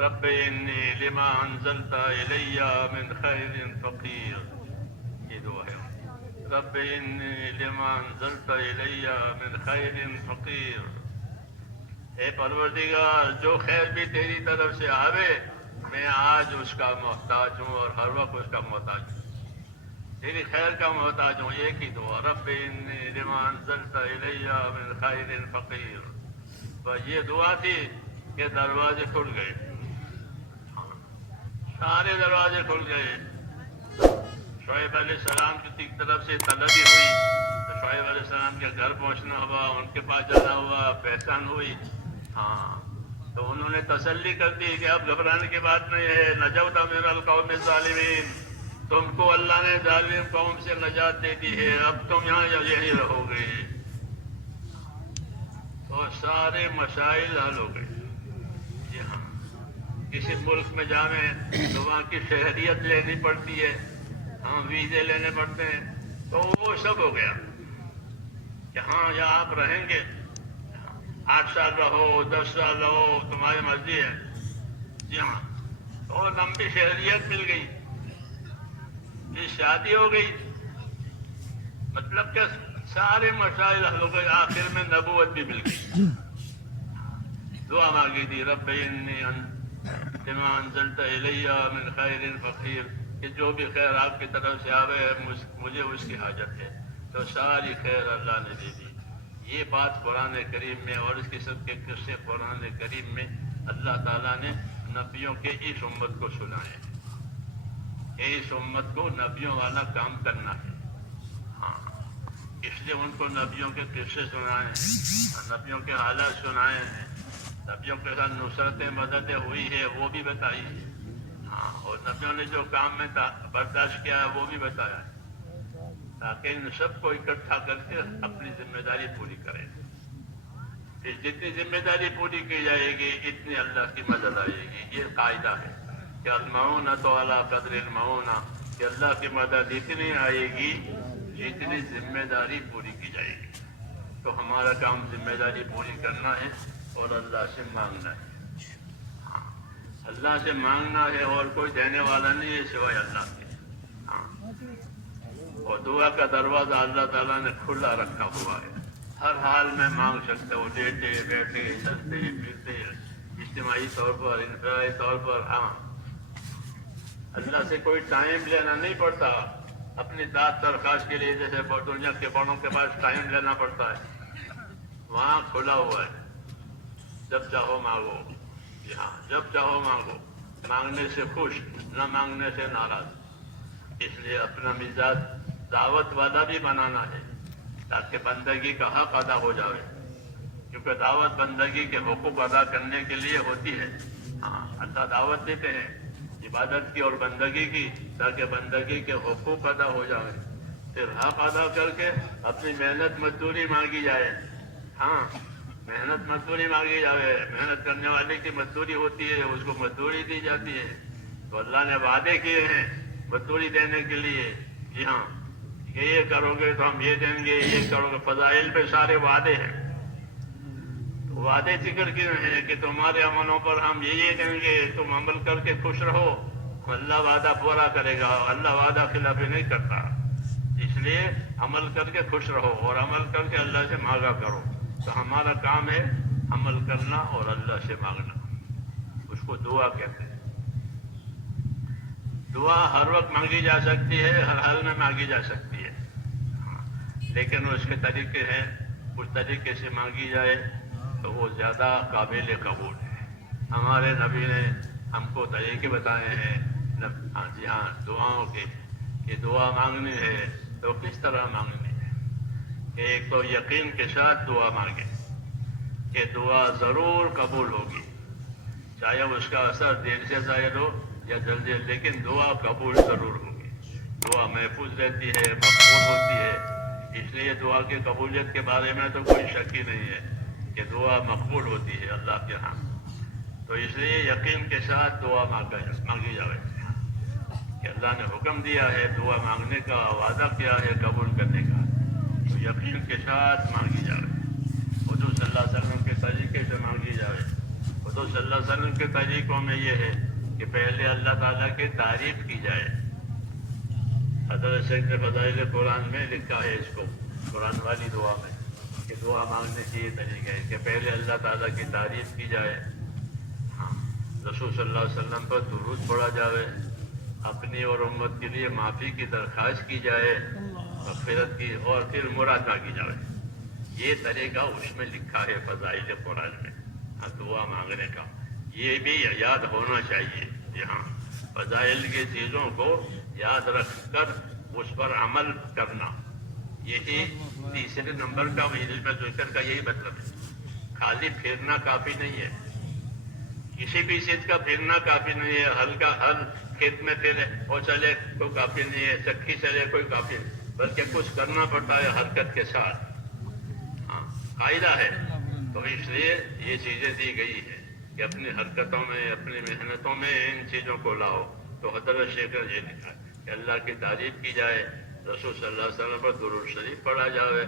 رب انی لما انزلت الی من خیر فقیر. یہ دعا ہے. رب انی لما انزلت الی من خیر فقیر. اے پروردگار جو خیر بھی تیری طرف سے آوے میں آج اس کا محتاج ہوں اور ہر وقت اس کا محتاج ہوں. تیری خیر کا محتاج ہوں. ایک ہی دعا رب انی لما انزلت الی من خیر فقیر. بس یہ دعا تھی کہ دروازے کھل گئے. سارے دروازے کھل گئے. شعیب علیہ السلام کی طرف سے طلبی ہوئی تو شعیب علیہ السلام کے گھر پہنچنا ہوا, ان کے پاس جانا ہوا, پہچان ہوئی. تو انہوں نے تسلی کر دی کہ اب گھبرانے کی بات نہیں ہے. نجوت من القوم الظالمین, تم کو اللہ نے ظالم قوم سے نجات دے دی ہے, اب تم یہاں یہی رہو گے. تو سارے مسائل حل ہو گئے. جی ہاں, کسی ملک میں جاویں تو وہاں کی شہریت لینی پڑتی ہے, ویزے لینے پڑتے ہیں, تو وہ سب ہو گیا کہ ہاں یہاں آپ رہیں گے, 8 سال رہو, 10 سال رہو, تمہاری مرضی ہے. جی ہاں, تو لمبی شہریت مل گئی, پھر شادی ہو گئی. مطلب کہ سارے مسائل حل ہو گئے. آخر میں نبوت بھی مل گئی. دعا مانگی تھی رب انی لما انزلت الی من خیر فقیر, کہ جو بھی خیر آپ کی طرف سے آوے مجھے اس کی حاجت ہے. تو ساری خیر اللہ نے دے دی. یہ بات قرآن کریم میں اور اس قسم کے قصے قرآن کریم میں اللہ تعالیٰ نے نبیوں کے اس امت کو سنائے. اس امت کو نبیوں والا کام کرنا ہے. اس لیے ان کو نبیوں کے قصے سنائے ہیں, نبیوں کے حالات سنائے ہیں, نبیوں کے ساتھ نصرتیں مددیں ہوئی ہے وہ بھی بتائی ہے. اور نبیوں نے جو کام میں برداشت کیا ہے وہ بھی بتایا ہے, تاکہ ان سب کو اکٹھا کر کے اپنی ذمہ داری پوری کریں. پھر جتنی ذمہ داری پوری کی جائے گی اتنی اللہ کی مدد آئے گی. یہ قاعدہ ہے کہ المعونۃ علی قدر المعونہ, کہ اللہ کی مدد اتنی آئے گی جتنی ذمہ داری پوری کی جائے گی. تو ہمارا کام ذمہ داری پوری کرنا ہے اور اللہ سے مانگنا ہے. اللہ سے مانگنا ہے, اور کوئی دینے والا نہیں ہے سوائے اللہ کے. اور دعا کا دروازہ اللہ تعالیٰ نے کھلا رکھا ہوا ہے. ہر حال میں مانگ سکتے ہو, لیٹے بیٹھے, چلتے پھرتے, اجتماعی طور پر, انفرادی طور پر. اللہ سے کوئی ٹائم لینا نہیں پڑتا. اپنی داد درخواست کے لیے جیسے دنیا کے بڑوں کے پاس ٹائم لینا پڑتا ہے, وہاں کھلا ہوا ہے. جب چاہو مانگو. جی ہاں, جب چاہو مانگو. مانگنے سے خوش, نہ مانگنے سے ناراض. اس لیے اپنا مزاج دعوت والا بھی بنانا ہے تاکہ بندگی کا حق ادا ہو جائے. کیونکہ دعوت بندگی کے حقوق ادا کرنے کے لیے ہوتی ہے. اللہ دعوت دیتے ہیں عبادت کی اور بندگی کی, تاکہ بندگی کے حقوق ادا ہو جائے. پھر حق ادا کر کے اپنی محنت مزدوری مانگی جائے. محنت مزدوری مانگی جائے. محنت کرنے والے کی مزدوری ہوتی ہے, اس کو مزدوری دی جاتی ہے. تو اللہ نے وعدے کیے ہیں مزدوری دینے کے لیے. جی ہاں, کہ یہ کرو گے تو ہم یہ دیں گے, یہ کرو گے. فضائل پہ سارے وعدے ہیں. وعدے ذکر کیے ہیں کہ تمہارے عملوں پر ہم یہ دیں گے, تم عمل کر کے خوش رہو. اللہ وعدہ پورا کرے گا. اللہ وعدہ خلافی نہیں کرتا. اس لیے عمل کر کے خوش رہو اور عمل کر کے اللہ سے مانگا کرو. تو ہمارا کام ہے عمل کرنا اور اللہ سے مانگنا. اس کو دعا کہتے ہیں. دعا ہر وقت مانگی جا سکتی ہے, ہر حال میں مانگی جا سکتی ہے, لیکن اس کے طریقے ہیں. اس طریقے سے مانگی جائے تو وہ زیادہ قابل قبول ہے. ہمارے نبی نے ہم کو طریقے بتائے ہیں. جی ہاں, دعاؤں کے, کہ دعا مانگنی ہے تو کس طرح مانگنی ہے. کہ ایک تو یقین کے ساتھ دعا مانگے کہ دعا ضرور قبول ہوگی, چاہے اس کا اثر دیر سے ظاہر ہو یا جلدی, لیکن دعا قبول ضرور ہوگی. دعا محفوظ رہتی ہے, مقبول ہوتی ہے. اس لیے دعا کی قبولیت کے بارے میں تو کوئی شک ہی نہیں ہے کہ دعا مقبول ہوتی ہے اللہ کے ہاں. تو اس لیے یقین کے ساتھ دعا مانگی جائے کہ اللہ نے حکم دیا ہے دعا مانگنے کا, وعدہ کیا ہے قبول کرنے کا, تو یقین کے ساتھ مانگی جائے. حضور صلی اللہ علیہ وسلم کے طریقے سے مانگی جائے. حضور رسول صلی اللہ علیہ وسلم کے طریقوں میں یہ ہے کہ پہلے اللہ تعالیٰ کی تعریف کی جائے. حضرت شیخ نے فضائل قرآن میں لکھا ہے اس کو، قرآن والی دعا میں، کہ دعا مانگنے کی یہ طریقہ ہے کہ پہلے اللہ تعالیٰ کی تعریف کی جائے، ہاں رسول صلی اللہ علیہ وسلم پر درود پڑھا جائے، اپنی اور امت کے لیے معافی کی درخواست کی جائے، مغفرت کی، اور پھر مراد مانگی جائے. یہ طریقہ اس میں لکھا ہے فضائل قرآن میں دعا مانگنے کا. یہ بھی یاد ہونا چاہیے. یہاں فضائل کی چیزوں کو یاد رکھ کر اس پر عمل کرنا، یہی تیسرے نمبر کا علم ذکر کا یہی مطلب ہے. خالی پھرنا کافی نہیں ہے، کسی بھی چیز کا پھرنا کافی نہیں ہے. ہلکا ہل کھیت میں پھرے اور چلے کوئی کافی نہیں ہے، چکی چلے کوئی کافی نہیں، بلکہ کچھ کرنا پڑتا ہے حرکت کے ساتھ. ہاں قاعدہ ہے. تو اس لیے یہ چیزیں دی گئی ہے کہ اپنی حرکتوں میں، اپنی محنتوں میں ان چیزوں کو لاؤ. تو حضرت شیخ نے یہ لکھا کہ اللہ کی تعریف کی جائے، رسول صلی اللہ علیہ وسلم پر درود شریف پڑھا جائے،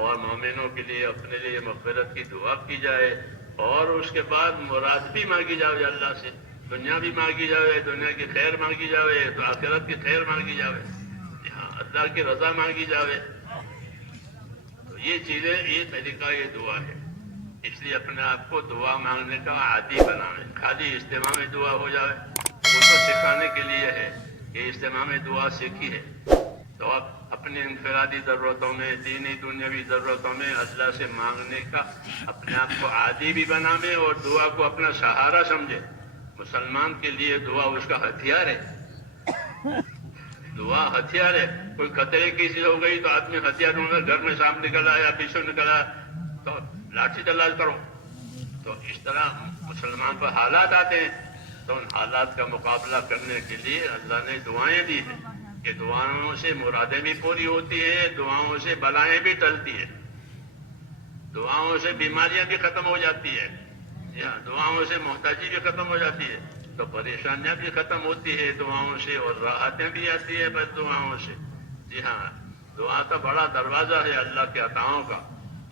اور مومنوں کے لیے اپنے لیے مغفرت کی دعا کی جائے، اور اس کے بعد مراد بھی مانگی جائے اللہ سے. دنیا بھی مانگی جائے، دنیا کی خیر مانگی جائے، تو آخرت کی خیر مانگی جائے، اللہ کی رضا مانگی جائے. تو یہ چیزیں، یہ طریقہ، یہ دعا ہے. اس لیے اپنے آپ کو دعا مانگنے کا عادی بنائیں. خالی اجتماع میں دعا ہو جائے وہ تو سکھانے کے لیے ہے کہ اجتماع میں دعا سیکھی ہے، تو آپ اپنی انفرادی ضرورتوں میں، دینی دنیاوی ضرورتوں میں اللہ سے مانگنے کا اپنے آپ کو عادی بھی بنائیں، اور دعا کو اپنا سہارا سمجھے. مسلمان کے لیے دعا اس کا ہتھیار ہے. دعا ہتھیار ہے. کوئی خطرے کی چیز ہو گئی تو آدمی ہتھیار ڈھونڈ کر گھر میں سامنے نکل آیا، پیچھے نکل آیا تو لاٹھی چلاج کرو. تو اس طرح مسلمان پر حالات آتے ہیں، تو ان حالات کا مقابلہ کرنے کے لیے اللہ نے دعائیں دی ہیں کہ دعاؤں سے مرادیں بھی پوری ہوتی ہیں، دعاؤں سے بلائیں بھی ٹلتی ہیں، دعاؤں سے بیماریاں بھی ختم ہو جاتی ہے، دعاؤں سے محتاجی بھی ختم ہو جاتی ہے، تو پریشانیاں بھی ختم ہوتی ہے دعاؤں سے، اور راحتیں بھی آتی ہے بس دعاؤں سے. جی ہاں، دعا کا بڑا دروازہ ہے اللہ کے عطاؤں کا،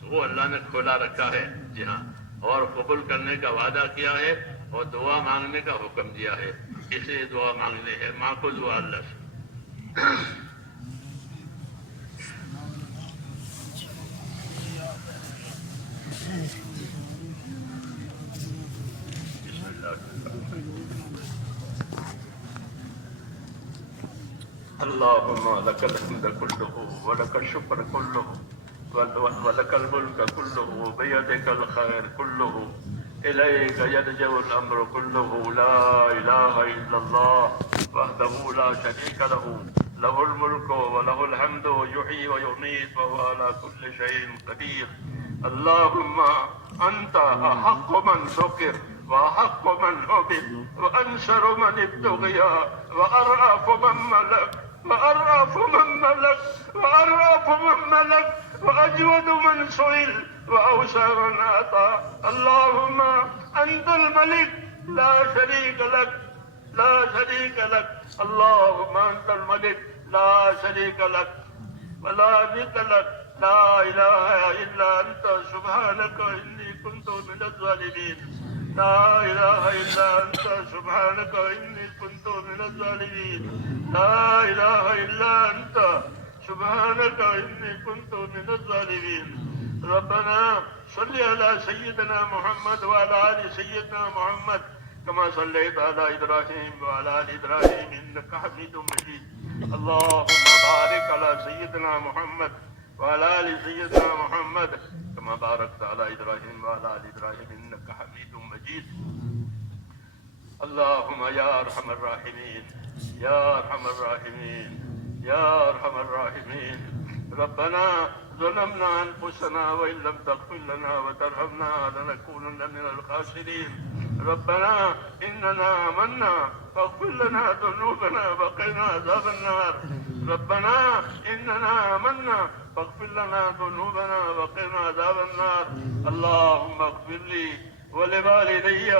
تو وہ اللہ نے کھولا رکھا ہے. جی ہاں، اور قبول کرنے کا وعدہ کیا ہے، اور دعا مانگنے کا حکم دیا ہے. اس لیے دعا مانگنی ہے، ماں کو دعا اللہ سے. اللهم لك الحمد كله ولك الشكر كله ولك الملك كله بيدك الخير كله إليك يرجع الأمر كله. لا إله إلا الله وحده لا شريك له، له الملك وله الحمد يحيي ويميت وهو على كل شيء قدير. اللهم أنت أحق من ذكر وأحق من عبد وأنصر من ابتغي وأرأف من ملك وأرأف من ملك وأرأف من ملك وأجود من سئل وأوسع من أعطى. اللهم أنت الملك لا شريك لك، لا شريك لك. اللهم أنت الملك لا شريك لك ولا ند لك، لا إله إلا أنت سبحانك إني كنت من الظالمين. لا إله إلا أنت سبحانك إني كنت من الظالمين. لا إله إلا أنت سبحانك إني كنت من الظالمين. ربنا صل على سيدنا محمد وعلى آل سيدنا محمد كما صليت على إبراهيم وعلى آل إبراهيم إنك حميد مجيد. اللهم بارك على سيدنا محمد وعلى آل سيدنا محمد كما باركت على إبراهيم وعلى آل إبراهيم إنك حميد مجيد. اللهم يا أرحم الراحمين، يا أرحم الراحمين، يا أرحم الراحمين. ربنا ظلمنا أنفسنا وإن لم تغفر لنا وترحمنا لنكونن من الخاسرين. ربنا إننا آمنا فاغفر لنا ذنوبنا وقنا عذاب النار. ربنا إننا آمنا فاغفر لنا ذنوبنا وقنا عذاب النار. اللهم اغفر لي ولوالدي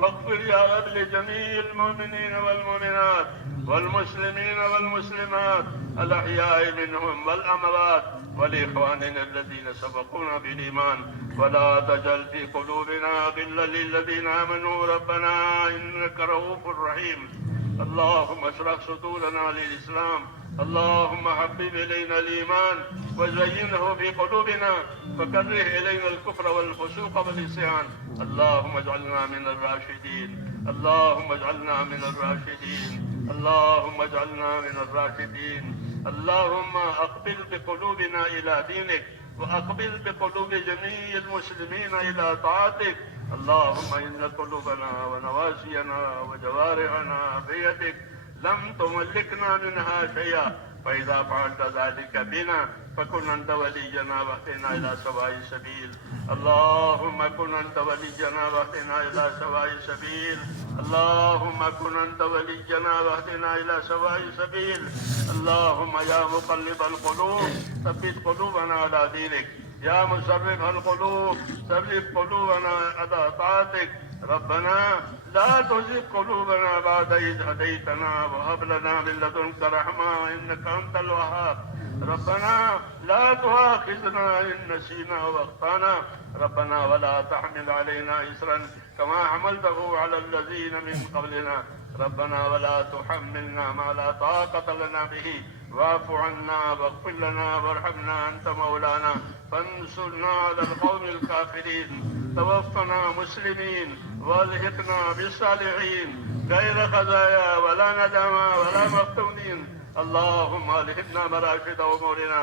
واغفر يا رب لجميع المؤمنين والمؤمنات والمسلمين والمسلمات الأحياء منهم والأموات ولإخواننا الذين سبقونا بالإيمان ولا تجعل في قلوبنا غلا للذين آمنوا ربنا إنك رؤوف رحيم. اللهم اشرح صدورنا للإسلام، اللهم حبب إلينا الإيمان وزينه في قلوبنا وكره إلينا الكفر والفسوق والعصيان. اللهم اجعلنا من الراشدين، اللهم اجعلنا من الراشدين، اللهم اجعلنا من الراشدين. اللهم أقبل بقلوبنا إلى دينك وأقبل بقلوب جميع المسلمين إلى طاعتك. اللهم إن قلوبنا ونواسينا وجوارحنا بيدك لم تملكنا منها شيئا، فإذا فعلت ذلك بنا فكن أنت ولينا واهدنا إلى سواء السبيل. اللهم كن أنت ولينا واهدنا إلى سواء السبيل. اللهم كن أنت ولينا واهدنا إلى سواء السبيل. اللهم يا مقلب القلوب ثبت قلوبنا على دينك، يا مصرف القلوب صرف قلوبنا على طاعتك. ربنا لا تزغ قلوبنا بعد إذ هديتنا وهب لنا من لدنك رحمة إنك أنت الوهاب. ربنا لا تؤاخذنا إن نسينا واخطأنا. ربنا ولا تحمل علينا إصرا كما حملته على الذين من قبلنا. ربنا ولا تحملنا ما لا طاقة لنا به واعف عنا واغفر لنا وارحمنا أنت مولانا فانصرنا على القوم الكافرين. توفنا مسلمين والحقنا بالصالحين غير خزايا ولا ندما ولا مفتونين. اللهم الهمنا مراشد امورنا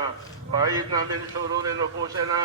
وعيدنا من شرور نفوسنا.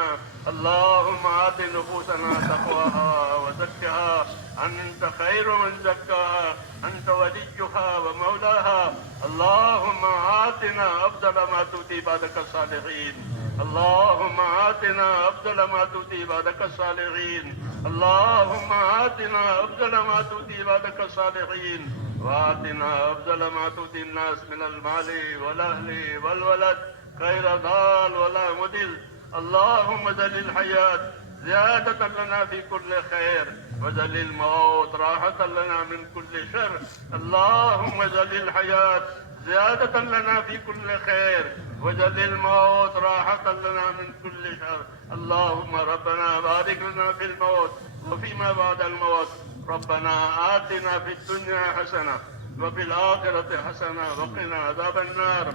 اللهم آت نفوسنا تقواها وزكها أنت خير من زكاها أنت وليها ومولاها. اللهم آتنا أفضل ما تؤتي عبادك الصالحين. اللهم آتنا أفضل ما تؤتي عبادك الصالحين. اللهم آتنا أفضل ما تؤتي عبادك الصالحين وآتنا أفضل ما تؤتي الناس من المال والأهل والولد خير ضال ولا مضل. اللهم اجعل الحياة زيادة لنا في كل خير واجعل الموت راحة لنا من كل شر. اللهم اجعل الحياة زيادة لنا في كل خير واجعل الموت راحة لنا من كل شر. اللهم ربنا بارك لنا في الموت وفيما بعد الموت. ربنا آتنا في الدنيا حسنة وفي الآخرة حسنة وقنا عذاب النار.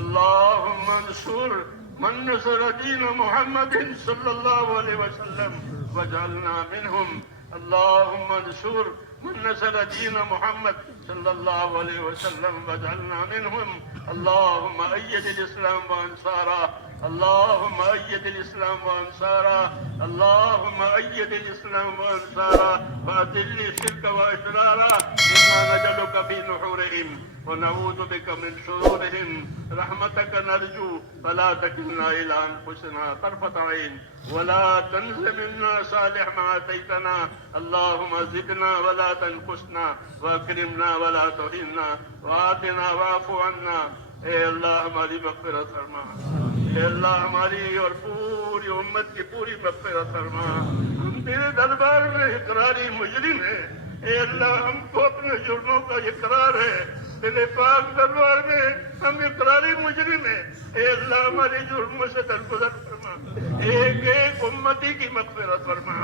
اللهم انصر من نصر دين محمد صلى الله عليه وسلم واجعلنا منهم. اللهم انصر من نصر دين محمد صلى الله عليه وسلم واجعلنا منهم. اللهم أيد الإسلام وأنصاره. اللهم أيد الإسلام وأنصاره. اللهم أيد الإسلام وأنصاره وأذل الشرك وأشراره. إنا نجعلك في نحورهم ونعوذ بك من شرورهم. رحمتك نرجو فلا تكلنا إلى أنفسنا طرفة عين ولا تنس منا صالح ما أتيتنا. اللهم زدنا ولا تنقصنا واكرمنا ولا تهنا وآتنا واعف عنا. اے اللہ ہماری مغفرت فرما. اے اللہ ہماری اور پوری امت کی پوری مغفرت فرما. ہم تیرے دربار میں اقراری مجرم ہیں. اے اللہ ہم کو اپنے جرموں کا اقرار ہے. تیرے پاک دربار میں ہم اقراری مجرم ہیں. اے اللہ ہمارے جرموں سے درگزر فرما. ایک ایک امتی کی مغفرت فرما.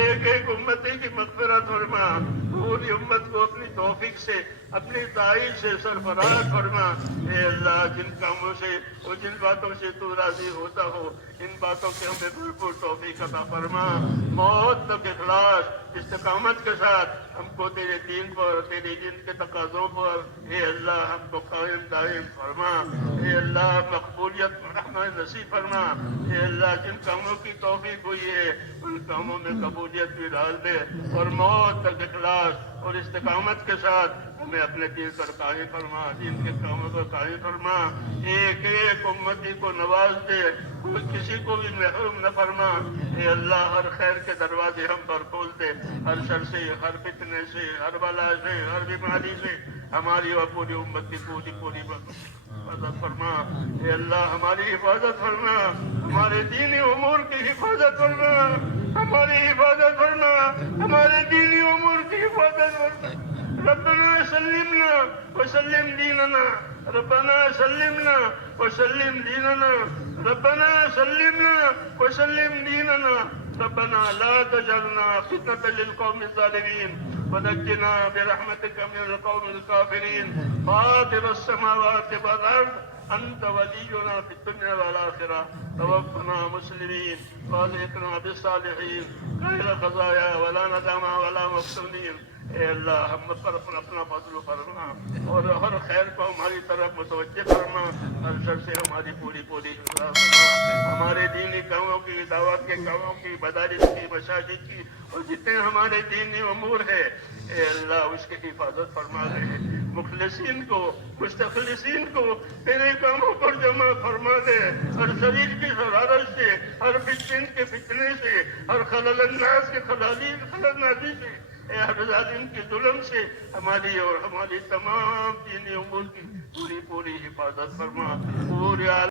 ایک ایک امتی کی مغفرت فرما. پوری امت کو اپنی توفیق سے اپنی تائید سے سرفراز فرما. اے اللہ جن کاموں سے اور جن باتوں سے تو راضی ہوتا ہو ان باتوں کے ہمیں بھرپور توفیق عطا فرما. موت تک اخلاص استقامت کے ساتھ ہم کو تیرے دین پر تیرے دین کے تقاضوں پر اے اللہ ہم کو قائم دائم فرما. اے اللہ مقبولیت رحمت نصیب فرما. اے اللہ جن کاموں کی توفیق ہوئی ہے ان کاموں میں قبولیت بھی ڈال دے اور موت تک اخلاص اور استقامت کے ساتھ ہمیں اپنے دین پر قائم فرما. دین کے کاموں پر قائم فرما. ایک ایک امتی کو نواز دے. کوئی کسی کو بھی محروم نہ فرما. اے اللہ ہر خیر کے دروازے ہم پر کھول دے. ہر شر سے ہر فتنے سے ہر بلا سے ہر بیماری سے ہماری اور پوری امت کی پوری حفاظت فرما. اے اللہ ہماری حفاظت فرما. ہمارے دینی امور کی حفاظت فرما. ہماری حفاظت فرما. ہمارے دینی امور کی حفاظت ربنا سلمنا وسلم ديننا ربنا سلمنا وسلم ديننا ربنا سلمنا وسلم ديننا ربنا لا تجعلنا فتنة للقوم الظالمين ونجنا برحمتك من القوم الكافرين فاطر السماوات والأرض أنت ولينا في الدنيا والآخرة توفنا مسلمين والحقنا بالصالحين غير خزايا ولا ندامة ولا مفتونين. اے اللہ ہم پر اپنا فضل فرما اور ہر خیر کو ہماری طرف متوجہ فرما، ہر شر سے ہماری پوری حفاظت فرما، ہمارے دینی کاموں کی، دعوت کے کاموں کی، مدارس کی، مساجد کی اور جتنے ہمارے دینی امور ہے اے اللہ اس کی حفاظت فرما دے، مخلصین کو مستخلصین کو تیرے کاموں پر جمع فرما دے، ہر شریر کی شرارت سے، ہر فتن کے فتنے سے، ہر خلل الناس کے خلل نازی سے، اے ہر ظالم کے ظلم سے ہماری اور ہماری تمام دینی امور کی پوری حفاظت فرما، پورے